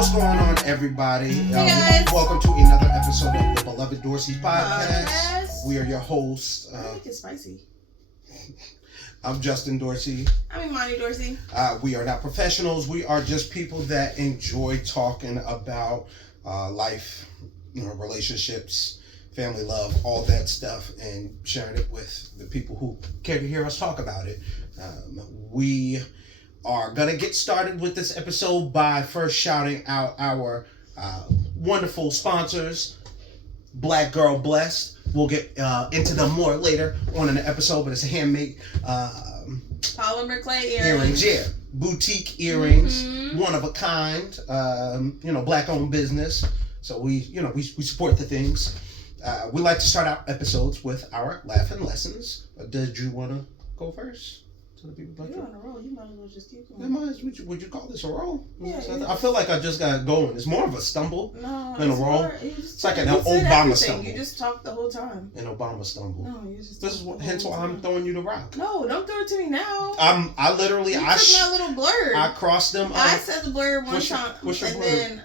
What's going on, everybody? Hey guys. Welcome to another episode of the beloved Dorseys podcast. We are your hosts. I think it's spicy. I'm Justin Dorsey. I'm Imani Dorsey. We are not professionals. We are just people that enjoy talking about life, relationships, family love, all that stuff, and sharing it with the people who care to hear us talk about it. We are going to get started with this episode by first shouting out our wonderful sponsors, Black Girl Blessed. We'll get into them more later on in the episode, but it's a handmade polymer clay earrings. Yeah, boutique earrings, one of a kind. Black owned business. So we support the things. We like to start out episodes with our laughing lessons. Did you want to go first? You're on a roll. You might as well just keep going. Would you call this a roll? Yeah. I feel like I just got going. It's more of a stumble than a roll. It's like an Obama everything. stumble. You just talked the whole time. An Obama stumble. No, you just. This is hence why I'm throwing you the rock. No, don't throw it to me now. I took my little blurb. I crossed them. I said the blurb one time, what's your and blurb? then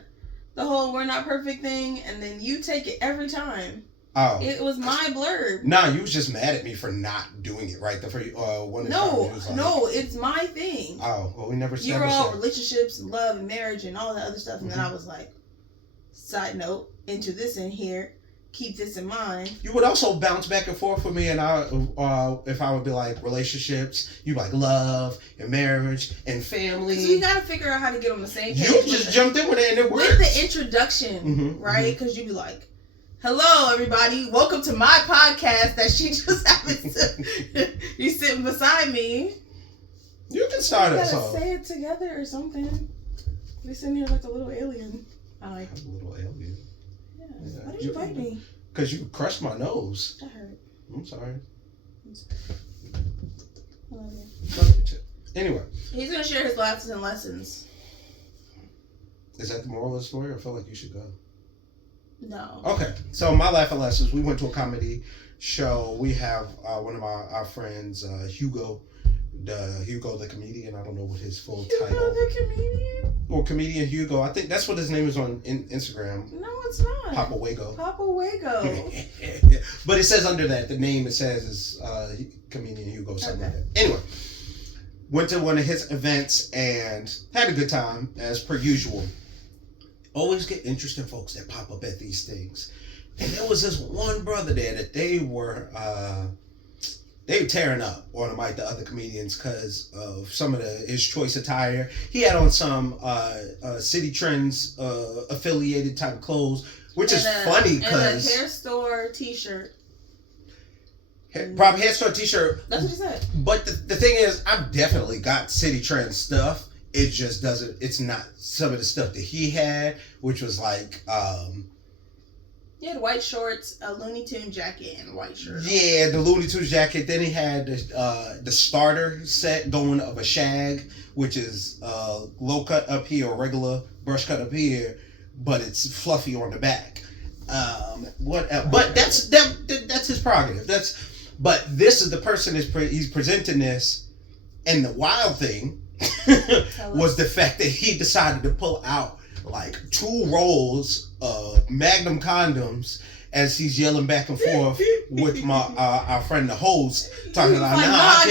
the whole "we're not perfect" thing, and then you take it every time. Oh. It was my blurb. Nah, you was just mad at me for not doing it right the first one. No, it's my thing. Oh, well, we never. You were all relationships and love and marriage and all that other stuff, and then I was like, side note, into this in here. Keep this in mind. You would also bounce back and forth with me, and if I would be like relationships, you like love and marriage and family. So we gotta figure out how to get on the same page. You just jumped in with it, and it worked. With the introduction, right? Because you'd be like, "Hello, everybody. Welcome to my podcast." That she just happens to you sitting beside me. You can start us off. Say it together or something. We sitting here like a little alien. A little alien. Yeah. Why did you bite me? Because you crushed my nose. That hurt. I'm sorry. I love you. Anyway. He's gonna share his laughs and lessons. Is that the moral of the story? I feel like you should go. No. Okay, so my laughing lessons. We went to a comedy show. We have one of our friends, Hugo the comedian. I don't know what his full title. Hugo the comedian. Or comedian Hugo. I think that's what his name is on Instagram. No, it's not. Papa Wago. But it says under that the name it says is comedian Hugo, something like that. Anyway, went to one of his events and had a good time as per usual. Always get interesting folks that pop up at these things. And there was this one brother there that they were tearing up on him like the other comedians because of some of his choice attire. He had on some City Trends affiliated type of clothes, which is funny because... And a hair store t-shirt. Probably hair store t-shirt. That's what he said. But the thing is, I've definitely got City Trends stuff. It just doesn't, it's not some of the stuff that he had, which was like... He had white shorts, a Looney Tune jacket, and a white shirt. Yeah, the Looney Tunes jacket. Then he had the starter set going of a shag, which is low cut up here or regular brush cut up here, but it's fluffy on the back. But that's his prerogative. But this is the person he's presenting this, and the wild thing was the fact that he decided to pull out like 2 rolls of Magnum condoms as he's yelling back and forth with my our friend the host talking about I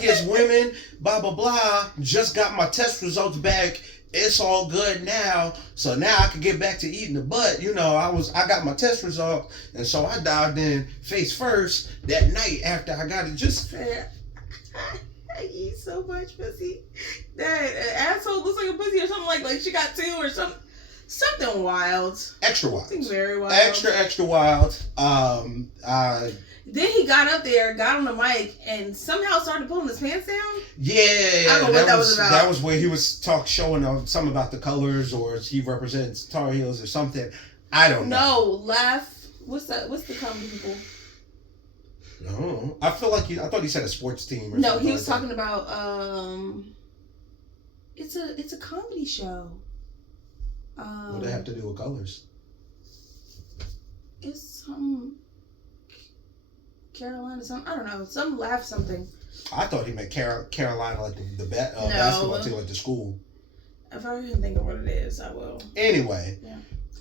guess women blah blah blah just got my test results back. It's all good now, so now I can get back to eating the butt. I got my test result, and so I dived in face first that night after I got it. Just I eat so much pussy that an asshole looks like a pussy or something like she got 2 or something wild. Extra wild. Something very wild. Extra wild. Then he got up there, got on the mic, and somehow started pulling his pants down. Yeah, I don't know what that was about. That was where he was showing something about the colors, or he represents Tar Heels or something. I don't know. No, laugh. What's that? What's the comedy people? No, I feel like I thought he said a sports team. Or no, something he was like talking about it's a comedy show. What do they have to do with colors? It's some Carolina, I don't know, some laugh something. I thought he meant Carolina, like the basketball team, like the school. If I can think of what it is, I will. Anyway, yeah.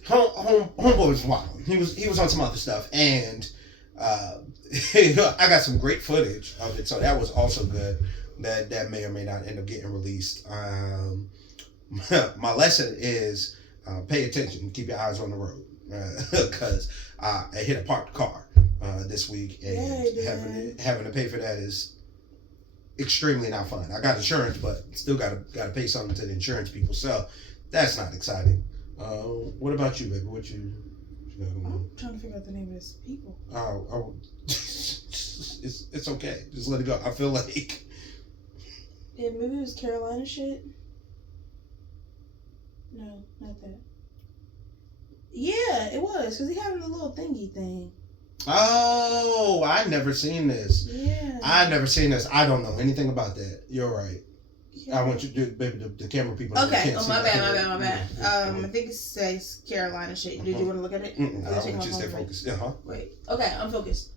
Homeboy was wild. He was on some other stuff, and I got some great footage of it, so that was also good. That may or may not end up getting released. My lesson is pay attention, keep your eyes on the road, because I hit a parked car this week, and having to pay for that is extremely not fun. I got insurance, but still gotta pay something to the insurance people, so that's not exciting. What about you, baby? What you I'm trying to figure out the name of this people. It's okay. Just let it go. I feel like maybe it was Carolina shit. No, not that. Yeah, it was because he had a little thingy thing. Oh, I never seen this. Yeah, I never seen this. I don't know anything about that. You're right. Yeah. I want you to do, baby, the camera people. Okay. Oh, my bad. I think it says Carolina shit. Did you want to look at it? I want you to stay focused. Wait. Okay, I'm focused.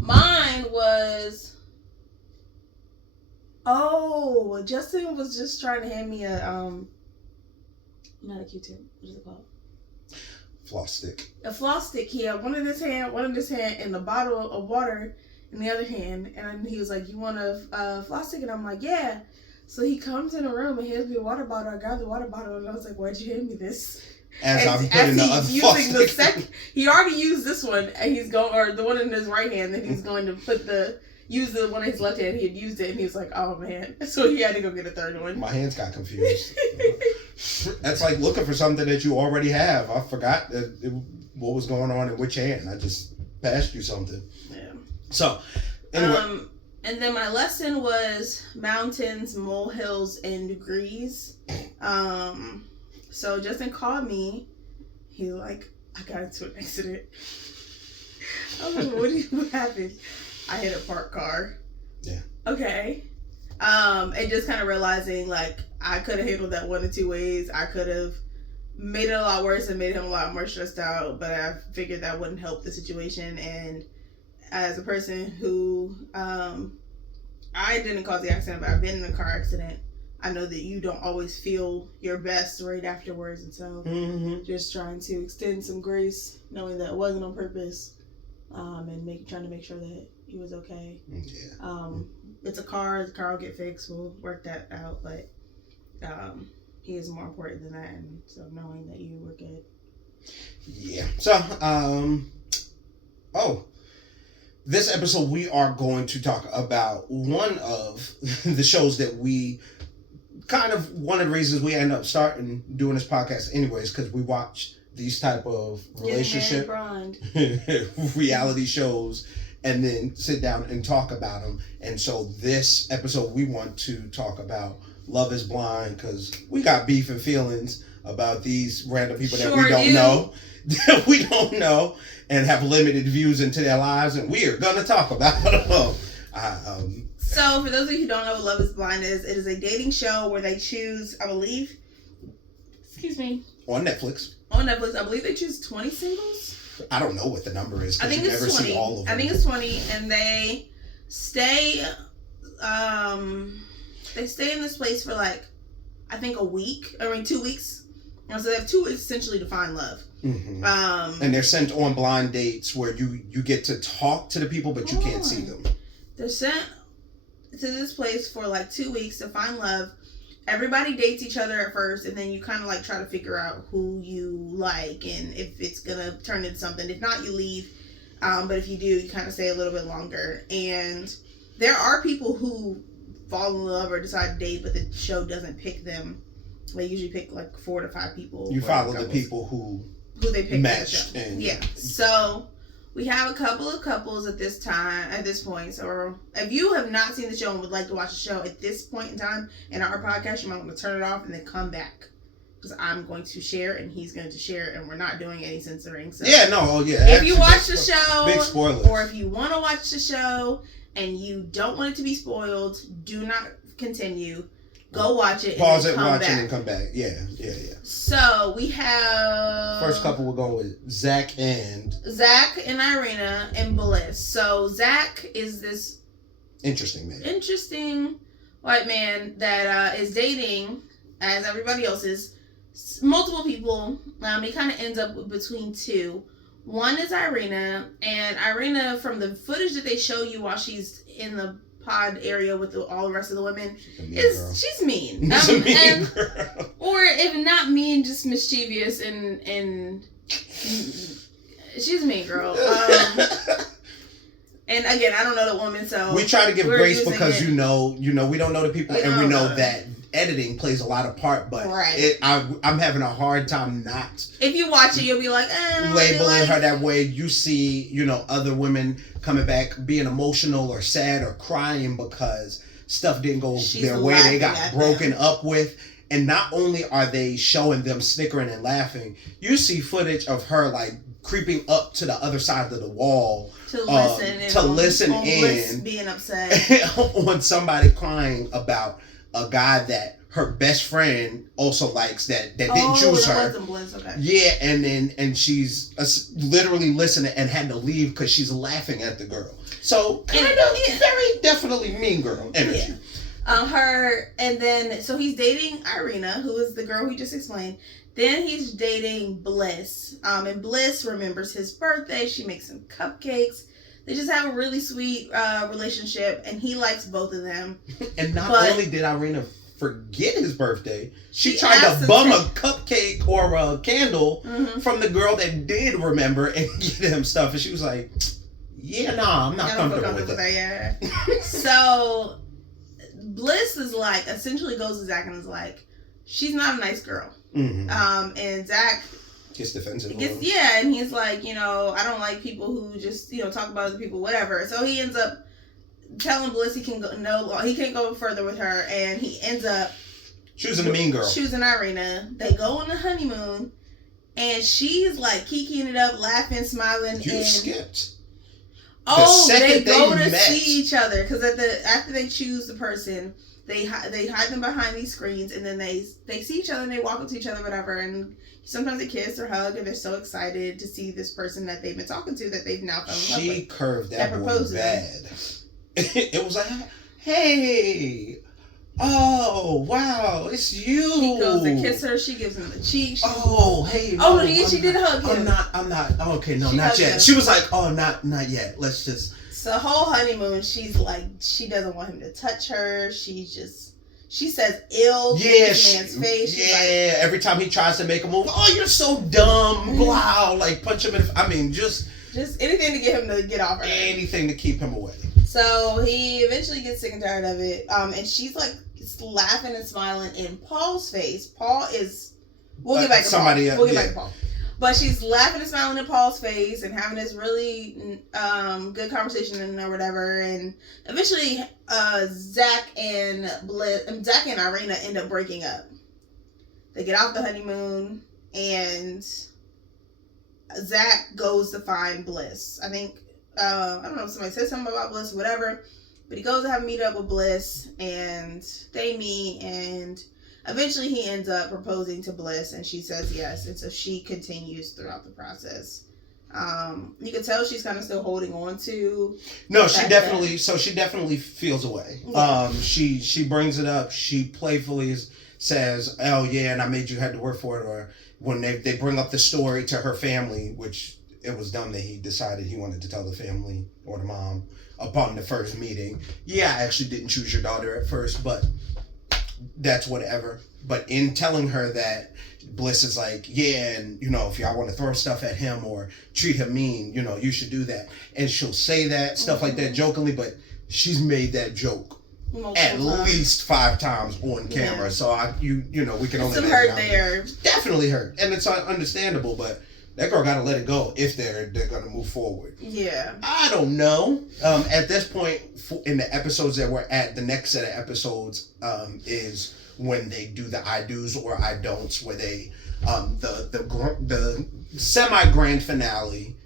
Mine was. Oh, Justin was just trying to hand me a not a Q-tip. What is it called? Floss stick. A floss stick. He had one in his hand, and a bottle of water in the other hand. And he was like, "You want a floss stick?" And I'm like, "Yeah." So he comes in the room and hands me a water bottle. I grabbed the water bottle and I was like, "Why'd you hand me this?" As I'm putting the other floss stick. He already used this one, and he's going, or the one in his right hand, and he's going to use the one in his left hand. He had used it, and he was like, "Oh man!" So he had to go get a third one. My hands got confused. That's like looking for something that you already have. I forgot what was going on in which hand. I just passed you something. Yeah. So, anyway. And then my lesson was mountains, molehills, and degrees. So Justin called me. He was like, "I got into an accident." I was like, what happened? I hit a parked car. Yeah. Okay. And just kind of realizing, like, I could have handled that one of two ways. I could have made it a lot worse and made him a lot more stressed out, but I figured that wouldn't help the situation. And as a person who, I didn't cause the accident, but I've been in a car accident, I know that you don't always feel your best right afterwards. And so just trying to extend some grace, knowing that it wasn't on purpose, and trying to make sure that he was okay. Yeah. It's a car. The car will get fixed. We'll work that out. But he is more important than that. And so knowing that you were good. Yeah. So, this episode we are going to talk about one of the shows that we one of the reasons we end up starting doing this podcast anyways, because we watch these type of relationship reality shows and then sit down and talk about them. And so this episode we want to talk about Love is Blind, because we got beef and feelings about these random people that we don't know. That we don't know and have limited views into their lives, and we are going to talk about them. So, for those of you who don't know what Love is Blind is, it is a dating show where they choose, I believe, on Netflix. I believe they choose 20 singles. I don't know what the number is. I think it's 20. See all of them. I think it's 20, and they stay in this place for like, I think 2 weeks. And so they have 2 weeks essentially to find love. Mm-hmm. And they're sent on blind dates where you get to talk to the people, but you can't see them. They're sent to this place for like 2 weeks to find love. Everybody dates each other at first, and then you kind of like try to figure out who you like and if it's gonna turn into something. If not, you leave. But if you do, you kind of stay a little bit longer. And there are people who fall in love or decide to date, but the show doesn't pick them. They usually pick like 4 to 5 people. You follow the people who they pick matched. Yeah. So we have a couple of couples at this point. So if you have not seen the show and would like to watch the show at this point in time in our podcast, you might want to turn it off and then come back, because I'm going to share and he's going to share, and we're not doing any censoring. So if you watch the show, big spoilers, or if you want to watch the show and you don't want it to be spoiled, do not continue. Go watch it. Pause it, watch it, and come back. Yeah. So we have first couple we're going with Zach and Irina and Bliss. So Zach is this interesting white man that is dating as everybody else's, multiple people. He kind of ends up between two. One is Irina, and Irina, from the footage that they show you while she's in the pod area with all the rest of the women, she's mean. She's a mean girl. Or if not mean, just mischievous and she's a mean girl. And again, I don't know the woman, so we try to give grace because we don't know the people, and we know that editing plays a lot of part. But right. I'm having a hard time not. If you watch it, you'll be like, labeling her that way. You see, other women coming back being emotional or sad or crying because stuff didn't go their way. They got broken up with. And not only are they showing them snickering and laughing, you see footage of her like creeping up to the other side of the wall to listen in, being upset on somebody crying about a guy that her best friend also likes that didn't choose her. Bliss. Okay. Yeah, and she's literally listening and had to leave because she's laughing at the girl. So very definitely mean girl energy. So he's dating Irina, who is the girl we just explained. Then he's dating Bliss. And Bliss remembers his birthday. She makes him cupcakes. They just have a really sweet relationship, and he likes both of them. And only did Irina forget his birthday, she tried to bum a cupcake or a candle from the girl that did remember and get him stuff. And she was like, yeah, I'm not comfortable with that. Yeah. So Bliss is like, essentially goes to Zach and is like, she's not a nice girl. Mm-hmm. And Zach gets defensive. And he's like, I don't like people who just, talk about other people, whatever. So he ends up telling Bliss he can't go further with her, and he ends up choosing a mean girl. Choosing Irina. They go on the honeymoon, and she's like kikiing it up, laughing, smiling. You skipped. They go to see each other because after they choose the person, they hide them behind these screens, and then they see each other and they walk up to each other, whatever, and sometimes they kiss or hug, and they're so excited to see this person that they've been talking to that they've now fell in love with. She curved that boy bad. It was like, hey, oh wow, it's you. He goes to kiss her. She gives him the cheek. She did hug him. I'm not. Okay, no, not yet. Him. She was like, oh, not yet. Let's just. So the whole honeymoon, she's like, she doesn't want him to touch her. She says ill to this man's face. She's every time he tries to make a move, oh, you're so dumb. Wow, like punch him in. Just anything to get him to get off her. Anything to keep him away. So he eventually gets sick and tired of it. And she's like laughing and smiling in Paul's face. Paul is. We'll get back to Paul. We'll get back to Paul. But she's laughing and smiling in Paul's face and having this really good conversation or whatever. And eventually, Zach and Irina end up breaking up. They get off the honeymoon, and Zach goes to find Bliss. I think, I don't know if somebody says something about Bliss or whatever, but he goes to have a meet up with Bliss, and they meet, and eventually he ends up proposing to Bliss, and she says yes, and so she continues throughout the process. You can tell she's kind of still holding on to. No, she definitely feels away. Yeah. She brings it up. She playfully says, "Oh yeah, and I made you had to work for it." Or when they bring up the story to her family, which it was dumb that he decided he wanted to tell the family or the mom upon the first meeting. Yeah, I actually didn't choose your daughter at first, but that's whatever. But in telling her that, Bliss is like, yeah, and if y'all want to throw stuff at him or treat him mean, you should do that. And she'll say that stuff like that jokingly, but she's made that joke at least 5 times on camera. Yeah. So we can only some hurt there. Definitely hurt, and it's understandable, but that girl got to let it go if they're going to move forward. Yeah. I don't know. At this point in the episodes that we're at, the next set of episodes is when they do the I do's or I don'ts, where they the semi grand finale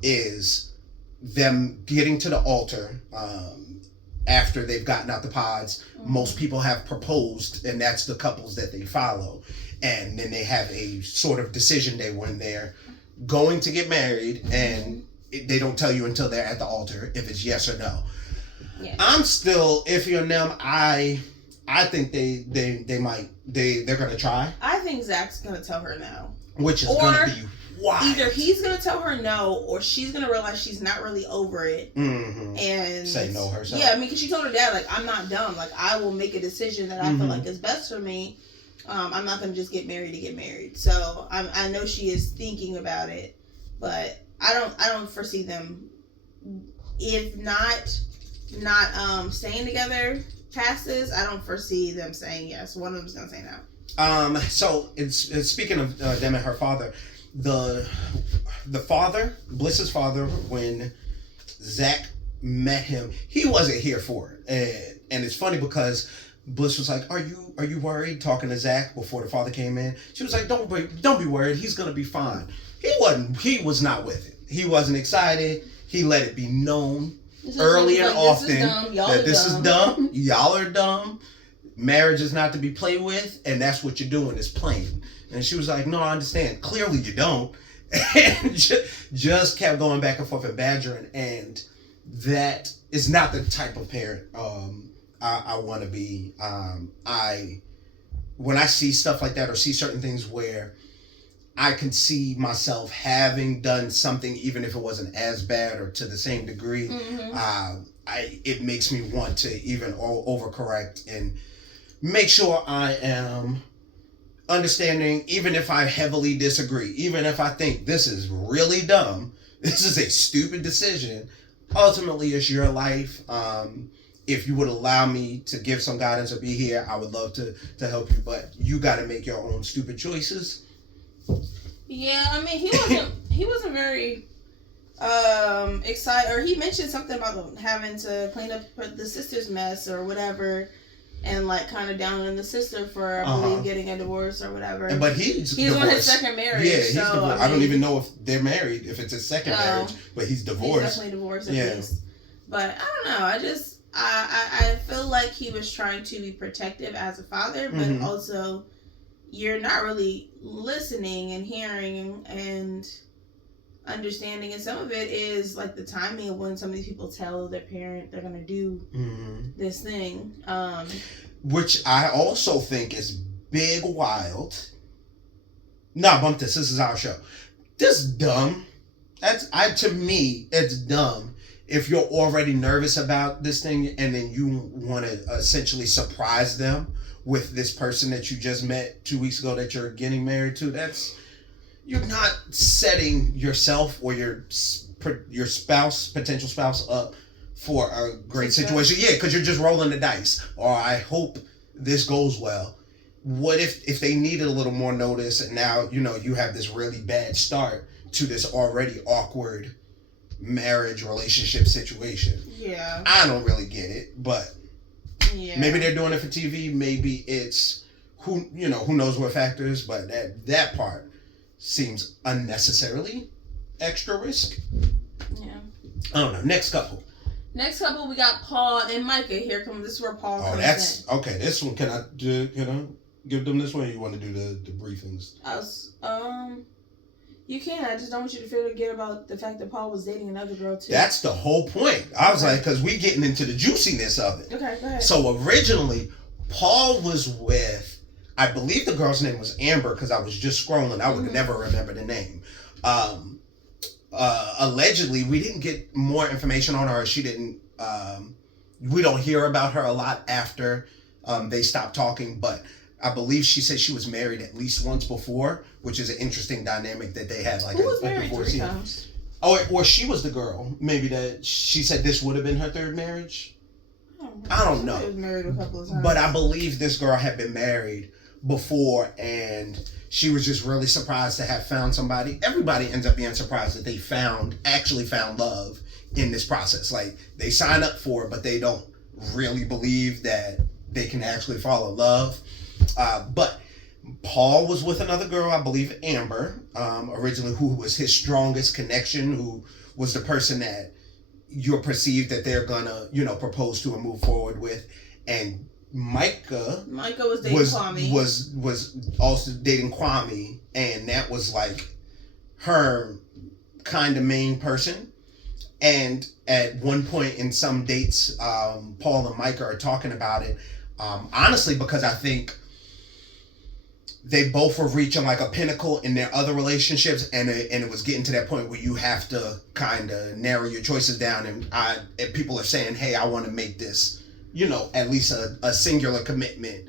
is them getting to the altar after they've gotten out the pods. Mm-hmm. Most people have proposed, and that's the couples that they follow. And then they have a sort of decision day when they're going to get married, and they don't tell you until they're at the altar if it's yes or no. Yeah. I'm still iffy on them. I I think they're gonna try. I think Zach's gonna tell her no, which is gonna be wild. Either he's gonna tell her no, or she's gonna realize she's not really over it and say no herself. Yeah, I mean, because she told her dad, like, I'm not dumb. Like, I will make a decision that I feel like is best for me. I'm not gonna just get married to get married. So I know she is thinking about it, but I don't foresee them, if not staying together past this. I don't foresee them saying yes. One of them's gonna say no. So it's speaking of them and her father, the father, Bliss's father, when Zach met him, he wasn't here for it, and it's funny because Bliss was like, "Are you worried?" Talking to Zach before the father came in, she was like, "Don't be worried. He's gonna be fine." He wasn't. He was not with it. He wasn't excited. He let it be known early and often that this is dumb. Y'all are dumb. Marriage is not to be played with, and that's what you're doing is playing. And she was like, "No, I understand. Clearly you don't." And just kept going back and forth and badgering. And that is not the type of parent I want to be. When I see stuff like that or see certain things where I can see myself having done something, even if it wasn't as bad or to the same degree, it makes me want to even overcorrect and make sure I am understanding, even if I heavily disagree, even if I think this is really dumb, this is a stupid decision. Ultimately, it's your life. If you would allow me to give some guidance or be here, I would love to help you. But you got to make your own stupid choices. Yeah, I mean, he wasn't very excited, or he mentioned something about having to clean up the sister's mess or whatever, and like kind of down on the sister for, I believe, getting a divorce or whatever. But he's on his second marriage. Yeah, he's so, divorced. I don't even know if they're married, if it's his second marriage, but he's divorced. He's definitely divorced at least. But I don't know. I feel like he was trying to be protective as a father, but also you're not really listening and hearing and understanding, and some of it is like the timing of when some of these people tell their parent they're gonna do this thing, which I also think is big wild. Nah, bump this is our show. This is dumb. To me it's dumb if you're already nervous about this thing and then you want to essentially surprise them with this person that you just met 2 weeks ago that you're getting married to. You're not setting yourself or your potential spouse up for a great situation. Yeah, because you're just rolling the dice. Or I hope this goes well. What if they needed a little more notice and now, you have this really bad start to this already awkward marriage relationship situation? Yeah. I don't really get it, but maybe they're doing it for TV. Maybe it's who knows what factors, but that part seems unnecessarily extra risk. Yeah. I don't know. Next couple, we got Paul and Micah. Here comes this is where Paul comes that's in. Okay. This one, can I give them this one? Or you want to do the briefings? You can. I just don't want you to forget about the fact that Paul was dating another girl too. That's the whole point. I was like, because we getting into the juiciness of it. Okay, go ahead. So originally, Paul was with, I believe the girl's name was Amber, because I was just scrolling. I would never remember the name. Allegedly, we didn't get more information on her. She didn't. We don't hear about her a lot after they stopped talking, but I believe she said she was married at least once before, which is an interesting dynamic that they had. Like, who was married 3 times? Oh, or she was the girl. Maybe that she said this would have been her third marriage. I don't know. She was married a couple of times. But I believe this girl had been married before, and she was just really surprised to have found somebody. Everybody ends up being surprised that they actually found love in this process. Like, they sign up for it, but they don't really believe that they can actually follow love. But Paul was with another girl, I believe Amber, originally, who was his strongest connection, who was the person that you're perceived that they're gonna, propose to and move forward with. And Micah was dating Kwame. Was also dating Kwame, and that was like her kind of main person. And at one point in some dates, Paul and Micah are talking about it. Honestly, because I think they both were reaching like a pinnacle in their other relationships, and it was getting to that point where you have to kind of narrow your choices down, and people are saying, hey, I want to make this, at least a singular commitment,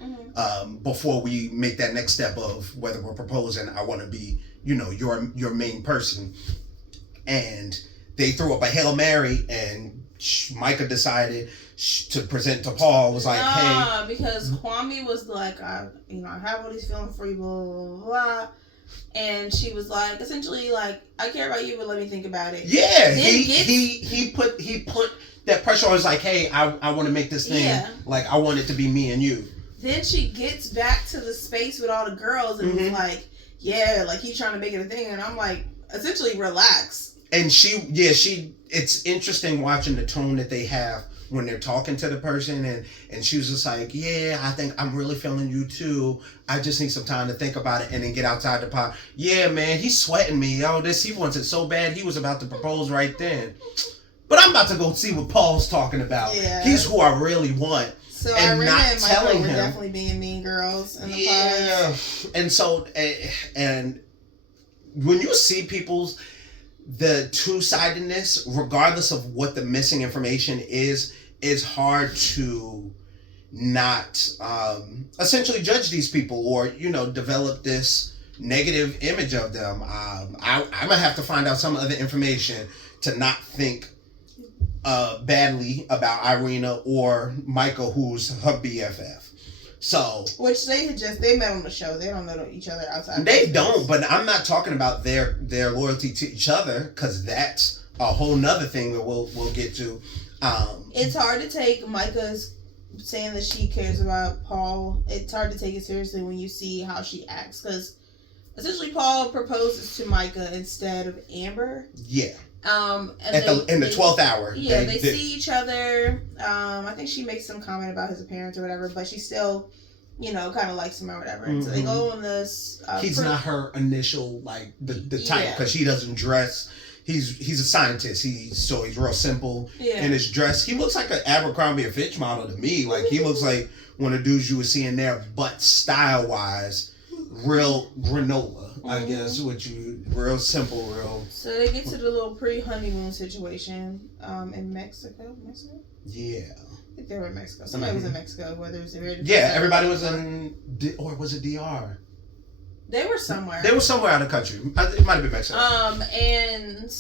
before we make that next step of whether we're proposing. I want to be, your main person. And they threw up a Hail Mary, and Micah decided to present to Paul, was like, hey. Because Kwame was like, I have all these feelings for you, blah, blah, blah, blah. And she was like, essentially, like, I care about you, but let me think about it. Yeah, he put that pressure on. Was like, hey, I want to make this thing, like, I want it to be me and you. Then she gets back to the space with all the girls and was like, yeah, like, he's trying to make it a thing. And I'm like, essentially, relax. And it's interesting watching the tone that they have when they're talking to the person, and she was just like, yeah, I think I'm really feeling you too. I just need some time to think about it, and then get outside the pot. Yeah, man, he's sweating me. He wants it so bad. He was about to propose right then. But I'm about to go see what Paul's talking about. Yeah. He's who I really want. So and Irina and Michael were definitely being mean girls in the pod. And so, and when you see the two-sidedness, regardless of what the missing information is hard to not essentially judge these people or, develop this negative image of them. I'm going to have to find out some other information to not think badly about Irina or Michael, who's her BFF. So, which they met on the show. They don't know each other outside. They don't, but I'm not talking about their loyalty to each other, because that's a whole nother thing that we'll get to. It's hard to take Micah's saying that she cares about Paul. It's hard to take it seriously when you see how she acts, because essentially Paul proposes to Micah instead of Amber. Yeah. In the 12th hour. Yeah, they see each other. I think she makes some comment about his appearance or whatever, but she still, kind of likes him or whatever. And so they go on this. He's not her initial, like, the type, because he doesn't dress. He's a scientist. He's real simple in his dress. He looks like an Abercrombie & Fitch model to me. Like, he looks like one of the dudes you were seeing there, but style wise, real granola. I guess real simple, real. So they get to the little pre-honeymoon situation in Mexico. Yeah. I think they were in Mexico. Somebody was in Mexico, whether it was everybody was in, or was it DR? They were somewhere. They were somewhere out of the country. It might have been Mexico. And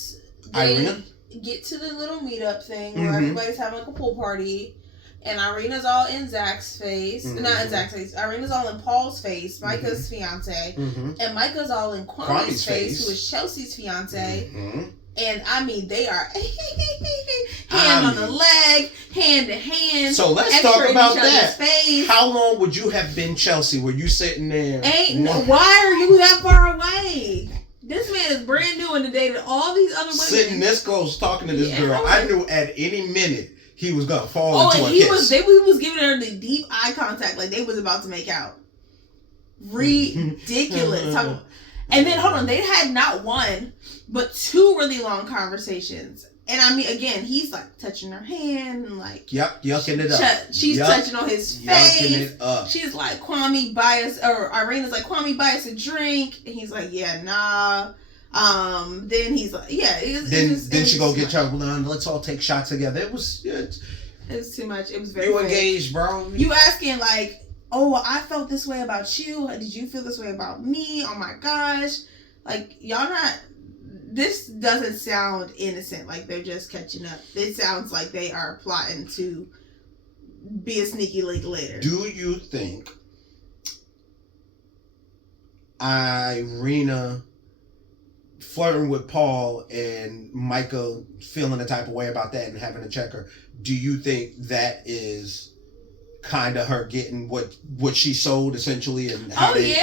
they Irina? Get to the little meetup thing where everybody's having like a pool party. And Irina's all in Zach's face. Not in Zach's face. Irina's all in Paul's face, Micah's fiance. And Micah's all in Kwame's face, who is Chelsea's fiance. And I mean, they are hand on the leg, hand to hand. So let's talk about that. Face. How long would you have been Chelsea? Were you sitting there? Why are you that far away? This man is brand new and dated all these other women. Sitting this close talking to this girl. I knew at any minute he was gonna fall into a kiss. He was giving her the deep eye contact, like they was about to make out. Ridiculous. And then hold on, they had not one, but two really long conversations. And I mean, again, he's like touching her hand and like yucking it up. She's touching on his face. It up. She's like, Kwame, buy us, or Irina's like, Kwame, buy us a drink. And he's like, yeah, nah. Then he's like, yeah. Then she go get trouble down. Let's all take shots together. It was too much. It was very. You engaged, bro. You asking like, oh, I felt this way about you. Did you feel this way about me? Oh my gosh, like y'all not. This doesn't sound innocent. Like they're just catching up. It sounds like they are plotting to be a sneaky link later. Do you think Irina flirting with Paul and Michael feeling the type of way about that and having to check her, do you think that is kind of her getting what she sold essentially, and how they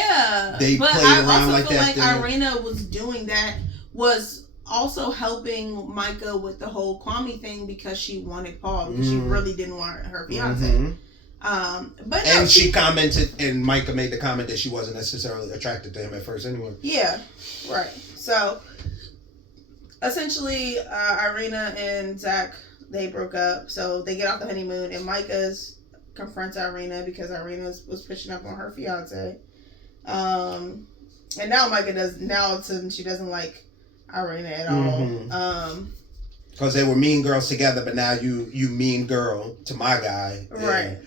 played around like that? But I also feel like Irina was doing that, was also helping Micah with the whole Kwame thing because she wanted Paul, because she really didn't want her fiance. But no, she commented, and Micah made the comment that she wasn't necessarily attracted to him at first anyway. Yeah, right. So essentially, Irina and Zach, they broke up. So they get off the honeymoon, and Micah's confronts Irina because Irina was pushing up on her fiance. And now Micah does. Now she doesn't like Irina at all. Because they were mean girls together, but now you mean girl to my guy. Right.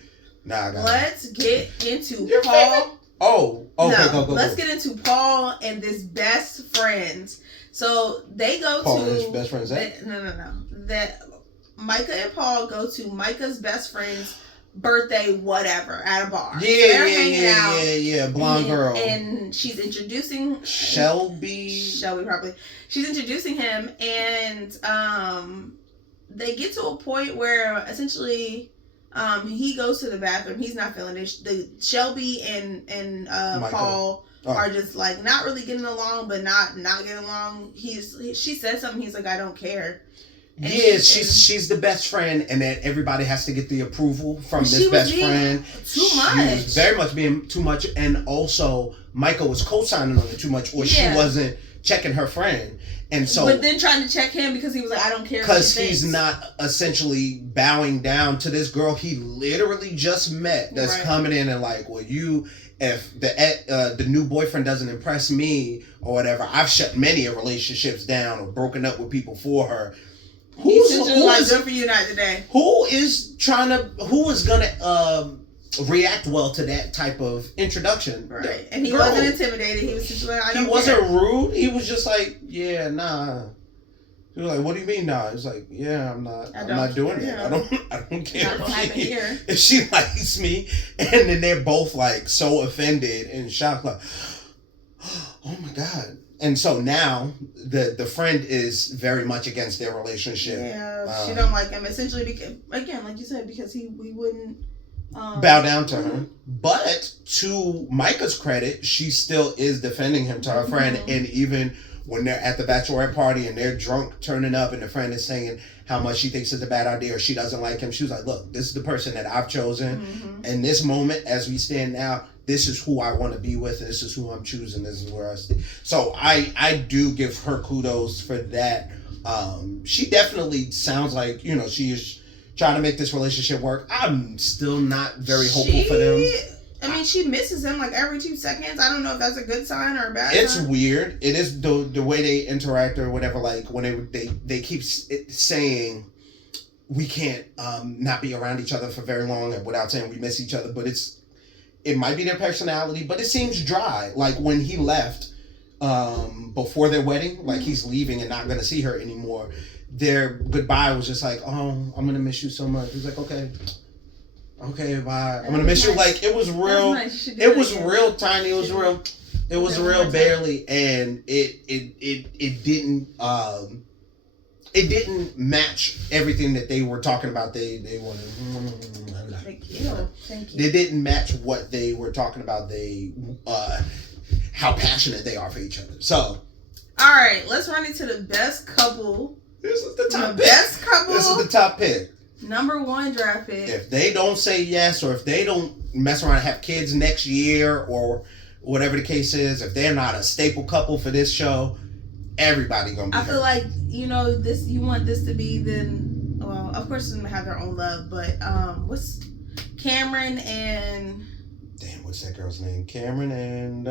Nah, let's get into Your Paul. Favorite? Oh, okay, no, go. Let's get into Paul and this best friends. So they go Paul to and his best friends. No. That Micah and Paul go to Micah's best friend's birthday, whatever, at a bar. Yeah. Blonde girl. And she's introducing Shelby probably. She's introducing him, and they get to a point where essentially he goes to the bathroom. He's not feeling it. The Shelby and Paul are just like not really getting along, but not getting along. She said something. He's like, I don't care. And she's the best friend, and that everybody has to get the approval from this best friend. Too much. She was very much being too much, and also Michael was co-signing on it too much, or she wasn't checking her friend, and so. But then trying to check him because he was like, I don't care. Because he's not essentially bowing down to this girl he literally just met. That's coming in and like, well, if the new boyfriend doesn't impress me or whatever, I've shut many relationships down or broken up with people for her. Who is good for you not today? Who is gonna react well to that type of introduction? Right, and he wasn't intimidated. He was just like, I don't care. He wasn't rude. He was just like, yeah, nah. He was like, what do you mean, nah? He's like, yeah, I'm not doing it. I don't care if she likes me. And then they're both like so offended and shocked, like, oh my God. And so now the friend is very much against their relationship. Yeah, she don't like him. Essentially, because, again, like you said, because we wouldn't bow down to her. But to Micah's credit, she still is defending him to her friend. And even when they're at the bachelorette party and they're drunk, turning up, and the friend is saying how much she thinks it's a bad idea or she doesn't like him, she was like, look, this is the person that I've chosen. In this moment, as we stand now, this is who I want to be with, and this is who I'm choosing, this is where I stay. So I do give her kudos for that. She definitely sounds like, she is trying to make this relationship work. I'm still not very hopeful for them. I mean, she misses him like every 2 seconds. I don't know if that's a good sign or a bad sign. It's weird. It is the way they interact or whatever. Like when they keep saying we can't not be around each other for very long and without saying we miss each other. But it might be their personality, but it seems dry. Like when he left before their wedding, like he's leaving and not going to see her anymore. Their goodbye was just like, oh, I'm going to miss you so much. He's like, okay, bye. I'm going to miss you. Like it was real. It was real tiny. It was real. It was real barely. And it didn't match everything that they were talking about. They wanted. Thank you. They didn't match what they were talking about. How passionate they are for each other. So, all right, let's run into the best couple. This is the top pick. Best couple. This is the top pick. Number 1 draft pick. If they don't say yes, or if they don't mess around and have kids next year, or whatever the case is, if they're not a staple couple for this show, everybody gonna be. I feel like this. You want this to be then. Well, of course, they're gonna have their own love, but what's Cameron and? Damn, what's that girl's name? Cameron and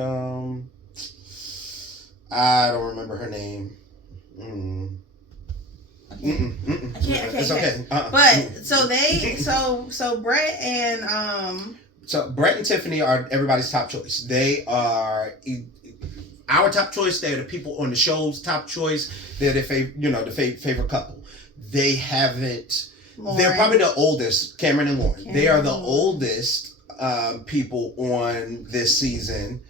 I don't remember her name. I can't. It's okay. But so Brett and So Brett and Tiffany are everybody's top choice. They are our top choice. They're the people on the show's top choice. They're the favorite couple. They haven't. Lauren. They're probably the oldest. Cameron and Lauren. They are the oldest people on this season,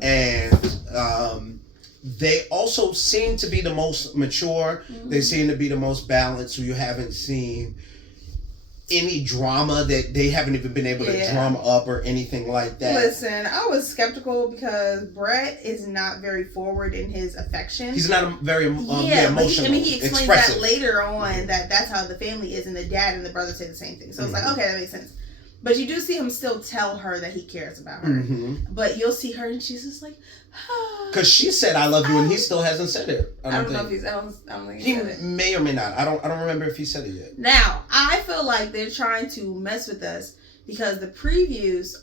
and they also seem to be the most mature. They seem to be the most balanced. So you haven't seen any drama that they haven't even been able to drum up or anything like that. Listen, I was skeptical because Brett is not very forward in his affection. He's not very emotional. He explains that later on that's how the family is, and the dad and the brother say the same thing. So it's like, okay, that makes sense. But you do see him still tell her that he cares about her. But you'll see her and she's just like, because she said I love you and he still hasn't said it. I don't know if he's. I don't think he said it. He may or may not. I don't remember if he said it yet. Now I feel like they're trying to mess with us because the previews,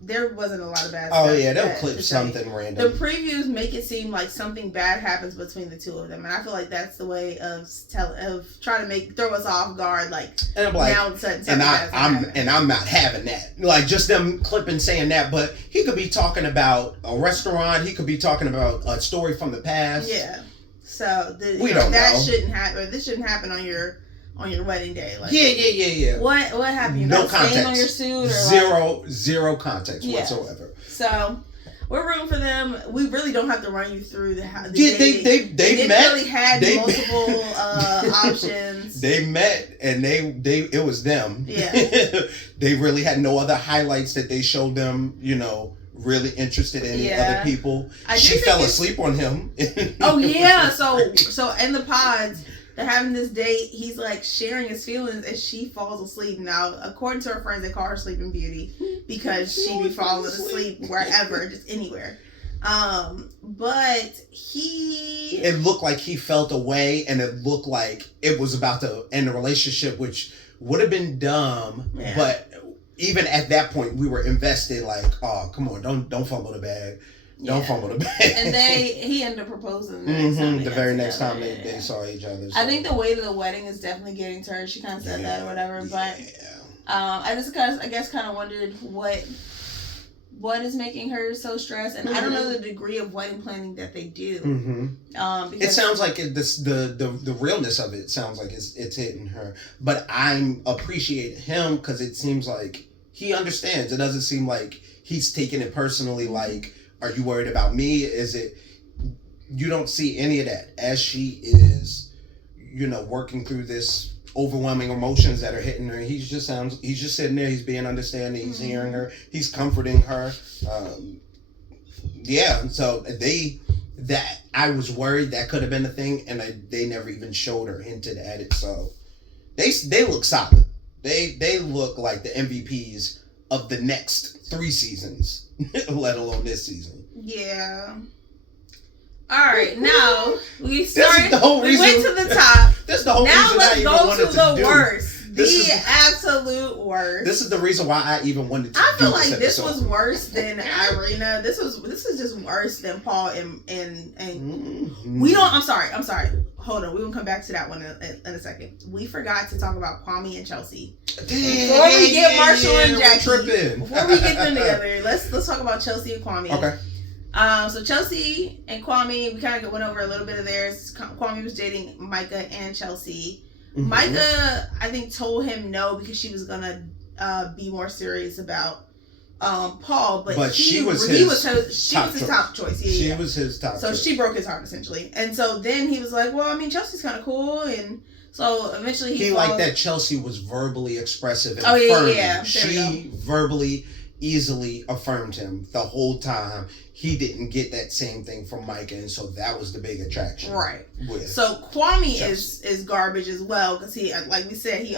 there wasn't a lot of bad Oh stuff. yeah, they'll clip something The random. previews make it seem like something bad happens between the two of them, and I feel like that's the way of trying to throw us off guard. Like, and I'm like, now I'm not having that. Like, just them clipping saying that, but he could be talking about a restaurant. He could be talking about a story from the past. Yeah. So we don't know. Shouldn't happen. This shouldn't happen on your wedding day. Like, yeah. What happened? You no got context. stain on your suit or zero context whatsoever. So we're rooting for them. We really don't have to run you through the they met. Really had multiple options. They met and they it was them. Yeah. They really had no other highlights that they showed them. Really interested in any other people. She fell asleep on him. Oh yeah. So in the pods, they're having this date. He's like sharing his feelings as she falls asleep. Now, according to her friends, they call her Sleeping Beauty because she be falling asleep wherever, just anywhere. But it looked like he felt away, and it looked like it was about to end the relationship, which would have been dumb. Yeah. But even at that point, we were invested. Like, oh, come on, don't fumble the bag. Don't fumble the bag. And he ended up proposing the very next time they saw each other. So. I think the weight of the wedding is definitely getting to her. She kind of said that or whatever. But I guess kind of wondered what is making her so stressed, and I don't know the degree of wedding planning that they do. Because it sounds like the realness of it sounds like it's hitting her, but I appreciate him because it seems like he understands. It doesn't seem like he's taking it personally. Like, are you worried about me? Is it? You don't see any of that as she is, working through this overwhelming emotions that are hitting her. He's just sitting there. He's being understanding. He's hearing her. He's comforting her. So I was worried that could have been a thing, and they never even showed or hinted at it. So they look solid. They look like the MVPs of the next 3 seasons, let alone this season. Yeah. All right, now we started. We went to the top. That's the whole now reason let's I go wanted to the do. worst. Absolute worst. This is the reason why I even wanted to. I feel like this was worse than Irina. This is just worse than Paul and we don't. I'm sorry. Hold on. We will come back to that one in a second. We forgot to talk about Kwame and Chelsea. Before we get Marshall and Jackie. Before we get them together, let's talk about Chelsea and Kwame. Okay. So Chelsea and Kwame, we kind of went over a little bit of theirs. Kwame was dating Micah and Chelsea. Micah, I think, told him no because she was gonna be more serious about Paul, but she was his top choice. She was his top choice. So she broke his heart essentially, and so then he was like, "Well, I mean, Chelsea's kind of cool," and so eventually he liked that Chelsea was verbally expressive and affirming. She verbally easily affirmed him the whole time. He didn't get that same thing from Micah, and so that was the big attraction. Right. With so Kwame is garbage as well because he, like we said, he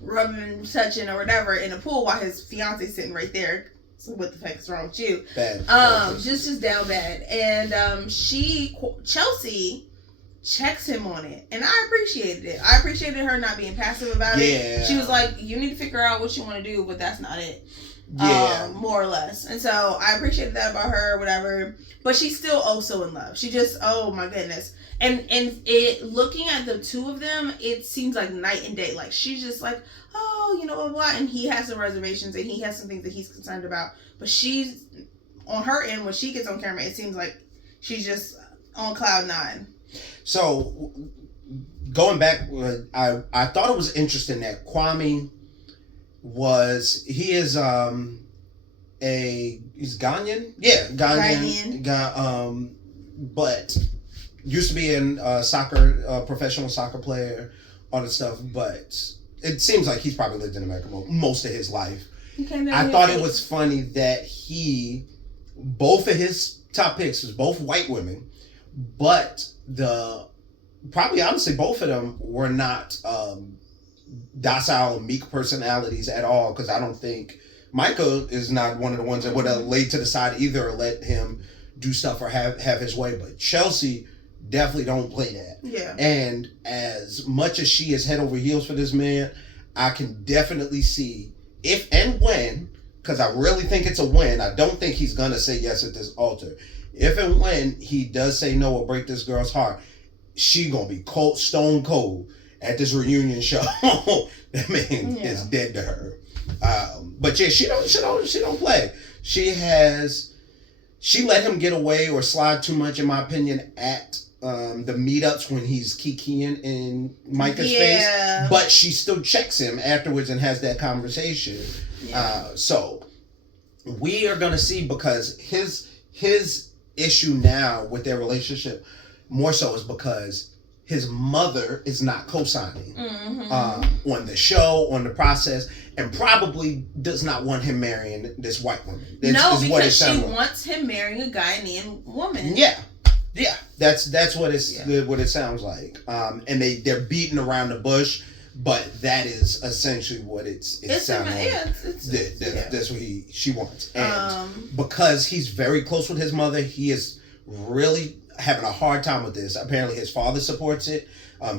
rubbing, touching or whatever in a pool while his fiance sitting right there. So what the heck is wrong with you? Bad. Just down bad. And Chelsea checks him on it, and I appreciated it. I appreciated her not being passive about it. She was like, "You need to figure out what you want to do, but that's not it." More or less. And so I appreciated that about her, whatever. But she's still also in love. She just, oh my goodness. And it, looking at the two of them, it seems like night and day. Like she's just like, oh, blah, blah. And he has some reservations and he has some things that he's concerned about. But she's on her end, when she gets on camera, it seems like she's just on cloud 9. So going back, I thought it was interesting that Kwame he's Ghanaian? Yeah, Ghanaian. But used to be a soccer, professional soccer player, all this stuff, but it seems like he's probably lived in America most of his life. I thought it was funny that both of his top picks was both white women, but probably honestly both of them were not docile, meek personalities at all, because I don't think Michael is not one of the ones that would have laid to the side either or let him do stuff or have his way, but Chelsea definitely don't play that. Yeah. And as much as she is head over heels for this man, I can definitely see if and when, because I really think it's a when, I don't think he's going to say yes at this altar. If and when he does say no or break this girl's heart, she going to be cold, stone cold at this reunion show. That man is dead to her. But yeah, she don't play. She let him get away or slide too much, in my opinion, at the meetups when he's kikiing in Micah's face. But she still checks him afterwards and has that conversation. Yeah. So we are gonna see, because his issue now with their relationship more so is because his mother is not co-signing on the show, on the process, and probably does not want him marrying this white woman. Because she wants him marrying a guy named Woman. Yeah. That's what it sounds like. And they're beating around the bush, but that is essentially what it sounds like. That's what she wants. And because he's very close with his mother, he is really having a hard time with this. Apparently his father supports it.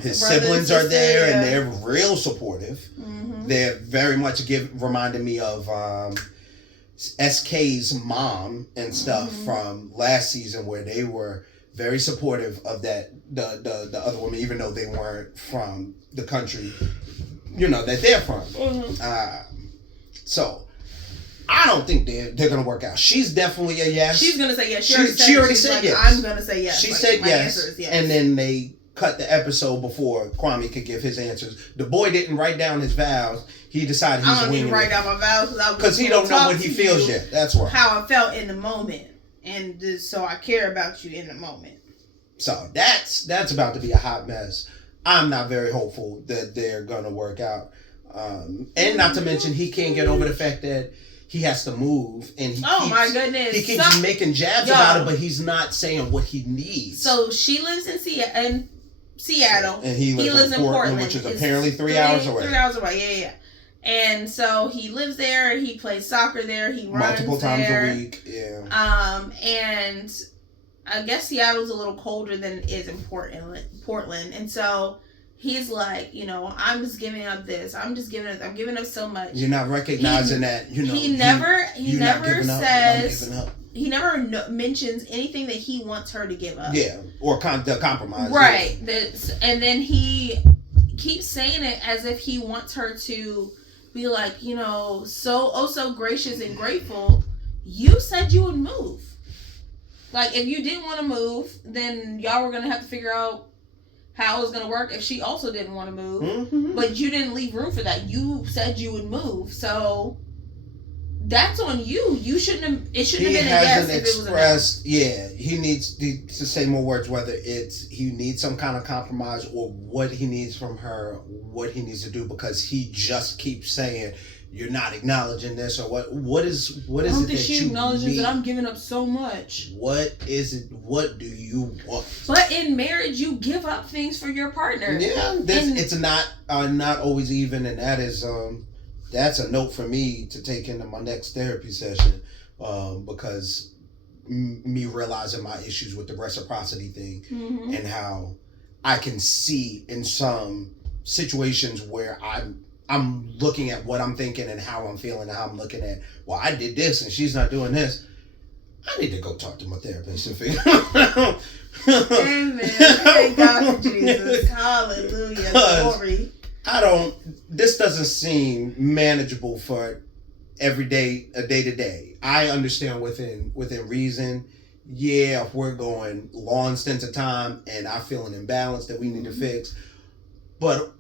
His siblings are there, and they're real supportive. They're very much reminding me of SK's mom and stuff from last season, where they were very supportive of the other woman, even though they weren't from the country, that they're from. So I don't think they're gonna work out. She's definitely a yes. She's gonna say yes. She already said yes. I'm gonna say yes. She said yes, and then they cut the episode before Kwame could give his answers. The boy didn't write down his vows. He decided he's winging it. I don't even write down my vows because he don't know what he feels yet. That's why. How I felt in the moment, and so I care about you in the moment. So that's about to be a hot mess. I'm not very hopeful that they're gonna work out, and not to mention he can't get over the fact that he has to move, and my goodness, he keeps making jabs about it, but he's not saying what he needs. So she lives in Seattle, and he lives in Portland, which is apparently 3 hours away. 3 hours away, yeah. And so he lives there. He plays soccer there. He runs multiple times a week. Yeah. And I guess Seattle's a little colder than it is in Portland, and so he's like, I'm just giving up this. I'm giving up so much. You're not recognizing that. He never says. He never mentions anything that he wants her to give up. Yeah, or the compromise. Right. Yeah. And then he keeps saying it as if he wants her to be like, so gracious and grateful. You said you would move. Like, if you didn't want to move, then y'all were going to have to figure out how it was going to work if she also didn't want to move. But you didn't leave room for that. You said you would move. So that's on you. It shouldn't have been a yes if it was a no. Yeah, he needs to say more words, whether it's he needs some kind of compromise or what he needs from her, what he needs to do, because he just keeps saying, you're not acknowledging this, or what is it that you need? I don't think she acknowledges that I'm giving up so much. What is it? What do you want? But in marriage, you give up things for your partner. Yeah, it's not always even, and that is that's a note for me to take into my next therapy session, because me realizing my issues with the reciprocity thing, and how I can see in some situations where I'm looking at what I'm thinking and how I'm feeling, and how I'm looking at, well, I did this and she's not doing this. I need to go talk to my therapist and figure out. Amen. Thank God for Jesus. Hallelujah. Glory. This doesn't seem manageable for every day, a day to day. I understand within reason. Yeah, if we're going long stints of time and I feel an imbalance that we need to fix, but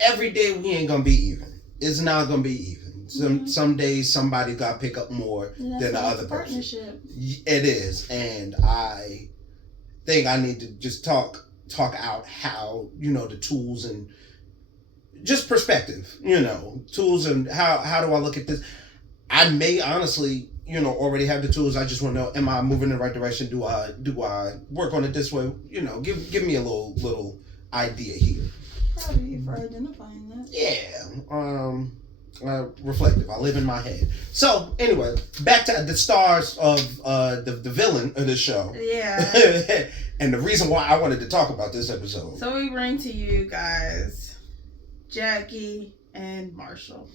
every day we ain't gonna be even. It's not gonna be even. Some days somebody got to pick up more than the other person. It is, and I think I need to just talk out how the tools and just perspective. Tools and how do I look at this? I may honestly already have the tools. I just want to know: am I moving in the right direction? Do I work on it this way? Give me a little idea here. Proud of you for identifying that. Yeah. Reflective. I live in my head. So anyway, back to the stars of the villain of the show. Yeah. And the reason why I wanted to talk about this episode. So we bring to you guys Jackie and Marshall.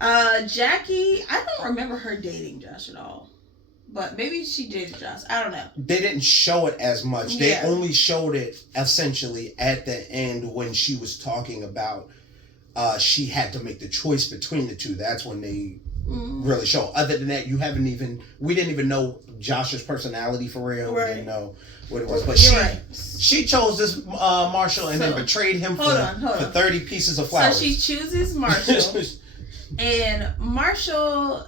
Jackie, I don't remember her dating Josh at all. But maybe she dated Josh. I don't know. They didn't show it as much. They only showed it essentially at the end when she was talking about she had to make the choice between the two. That's when they really show. Other than that, we didn't even know Josh's personality for real. Right. We didn't know what it was. But she chose this Marshall and then betrayed him for 30 pieces of flowers. So she chooses Marshall. And Marshall,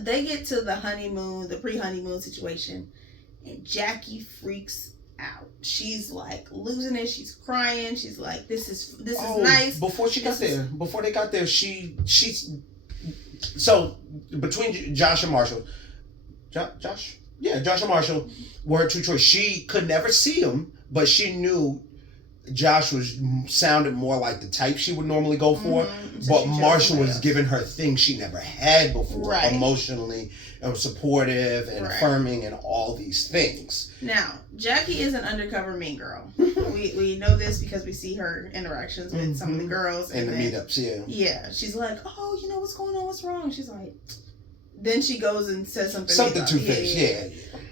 they get to the honeymoon, the pre-honeymoon situation, and Jackie freaks out. She's like losing it. She's crying. She's like, "This is nice." Before they got there, she's so between Josh and Marshall, Josh and Marshall were her two choices. She could never see him, but she knew Josh sounded more like the type she would normally go for, but Marshall was giving her things she never had before, emotionally and supportive and affirming and all these things. Now, Jackie is an undercover mean girl. we know this because we see her interactions with some of the girls in the meetups. Yeah, she's like, "Oh, you know what's going on? What's wrong?" She's like, then she goes and says something two-faced. Yeah.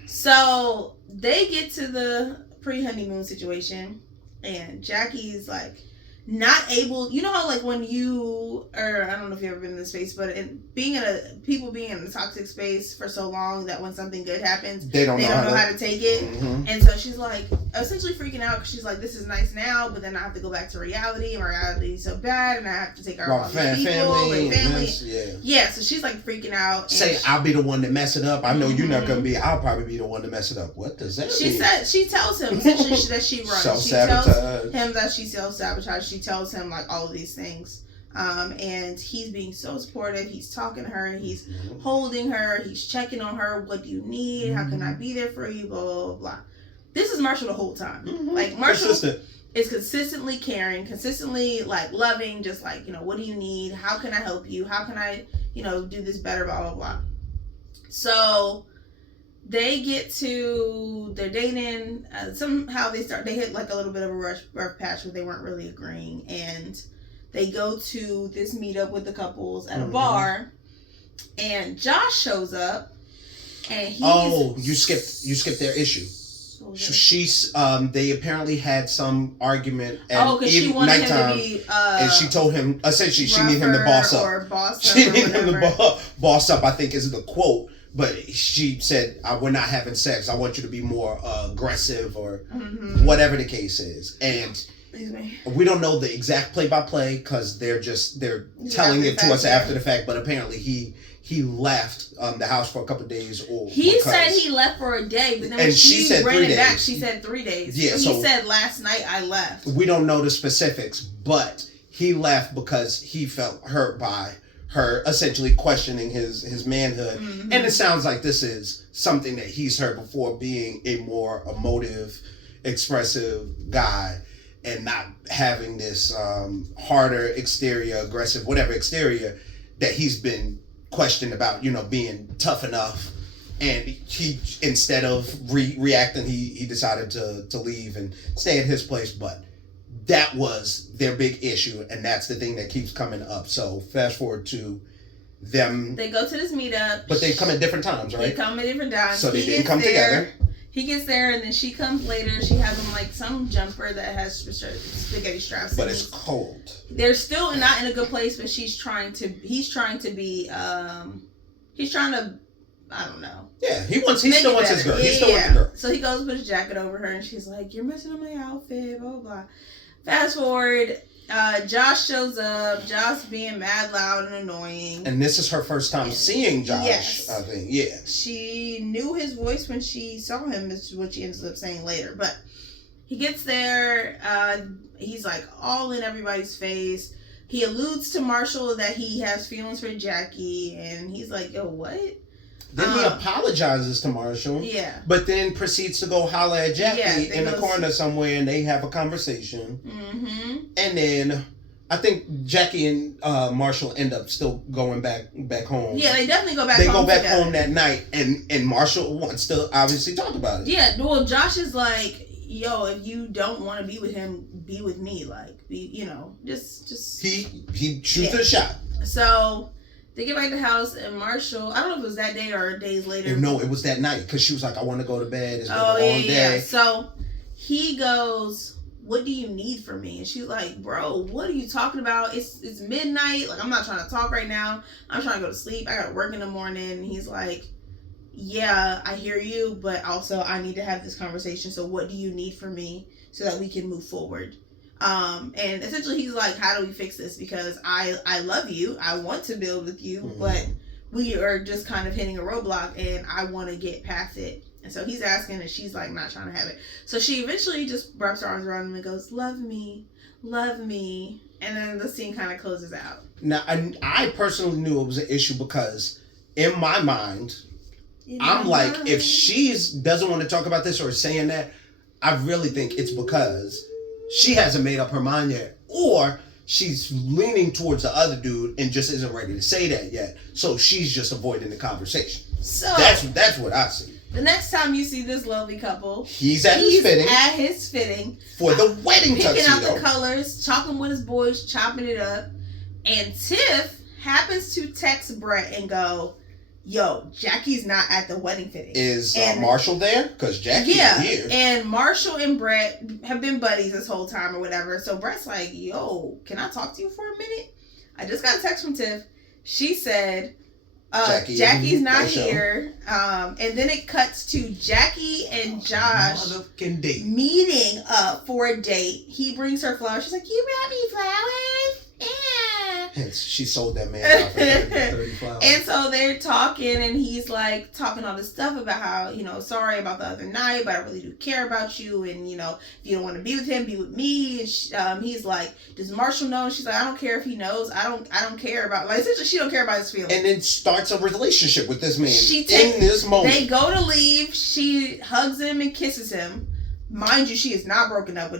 So they get to the pre-honeymoon situation. And Jackie's like not able, you know how like when you, or I don't know if you've ever been in this space, but being in a toxic space for so long that when something good happens, they don't know how to take it. And so she's like essentially freaking out because she's like, this is nice now, but then I have to go back to reality, and reality is so bad, and I have to take care of all these people and family. Yeah, so she's like freaking out. Say, I'll be the one to mess it up. I know you're not going to be. I'll probably be the one to mess it up. What does that mean? She tells him essentially that she runs. She tells him that she self-sabotage. She tells him like all of these things. And he's being so supportive. He's talking to her. He's holding her. He's checking on her. What do you need? How can I be there for you? Blah, blah, blah. This is Marshall the whole time. Like Marshall is consistently caring, consistently like loving, just like, you know, what do you need? How can I help you? How can I, you know, do this better? Blah, blah, blah. So they get to, they're dating. Somehow they hit like a little bit of a rough patch where they weren't really agreeing. And they go to this meetup with the couples at a bar, and Josh shows up, and he's... you skipped their issue. She's they apparently had some argument at because she wanted nighttime, him to be and she told him essentially she needed him to boss up. She needed him to boss up, I think is the quote. But she said, we're not having sex. I want you to be more aggressive or whatever the case is. And we don't know the exact play-by-play because they're telling it to us after the fact. But apparently he left the house for a couple of days. He said he left for a day, but then when she ran it back, she said 3 days. Yeah, so he said last night I left. We don't know the specifics, but he left because he felt hurt by her essentially questioning his manhood. And it sounds like this is something that he's heard before, being a more emotive, expressive guy and not having this harder exterior, aggressive, whatever exterior that he's been questioned about, you know, being tough enough. And he, instead of reacting, he decided to leave and stay at his place. But that was their big issue, and that's the thing that keeps coming up. So fast forward to them. They go to this meetup. But they come at different times, right? They come at different times. So they didn't come together. He gets there, and then she comes later. She has him like some jumper that has spaghetti straps. But it's cold. They're still not in a good place, but he's trying to I don't know. Yeah, he still wants his girl. He still wants the girl. So he goes and puts his jacket over her, and she's like, "You're messing up my outfit, blah, blah, blah." Fast forward, Josh shows up. Josh being mad, loud, and annoying. And this is her first time seeing Josh, yes. I think. Yeah. She knew his voice when she saw him, is what she ends up saying later. But he gets there. He's like all in everybody's face. He alludes to Marshall that he has feelings for Jackie, and he's like, "Yo, what?" Then he apologizes to Marshall. Yeah. But then proceeds to go holler at Jackie in the corner somewhere, and they have a conversation. And then I think Jackie and Marshall end up still going back home. Yeah, they definitely go back home. They go back home that night, and Marshall wants to obviously talk about it. Yeah, well, Josh is like, "Yo, if you don't want to be with him, be with me. Like, be, you know, just." He shoots a shot. So They get back to the house, and Marshall, I don't know if it was that day or days later. No, it was that night because she was like, I want to go to bed. It's been a long day. Yeah. So he goes, what do you need from me? And she's like, bro, what are you talking about? It's midnight. Like, I'm not trying to talk right now. I'm trying to go to sleep. I got to work in the morning. And he's like, yeah, I hear you, but also I need to have this conversation. So what do you need from me so that we can move forward? And essentially he's like, how do we fix this? Because I love you. I want to build with you, but we are just kind of hitting a roadblock and I want to get past it. And so he's asking and she's like not trying to have it. So she eventually just wraps her arms around him and goes, love me. And then the scene kind of closes out. Now, I personally knew it was an issue because in my mind, I'm like, if she doesn't want to talk about this or is saying that, I really think it's because she hasn't made up her mind yet, or she's leaning towards the other dude and just isn't ready to say that yet. So she's just avoiding the conversation. So that's what I see. The next time you see this lovely couple, he's at his fitting for the wedding tuxedo. Picking out the colors, talking with his boys, chopping it up, and Tiff happens to text Brett and go, yo, Jackie's not at the wedding fitting. Is Marshall there? Because Jackie's here. And Marshall and Brett have been buddies this whole time or whatever. So Brett's like, yo, can I talk to you for a minute? I just got a text from Tiff. She said, Jackie's not here. And then it cuts to Jackie and Josh meeting up for a date. He brings her flowers. She's like, you brought me flowers? Yeah. Hence, she sold that man out for 30 flowers. And so they're talking, and he's like talking all this stuff about how, sorry about the other night, but I really do care about you. And, if you don't want to be with him, be with me. And he's like, does Marshall know? And she's like, I don't care if he knows. I don't care about, like, essentially, she don't care about his feelings. And then starts a relationship with this man in this moment. They go to leave. She hugs him and kisses him. Mind you, she is not broken up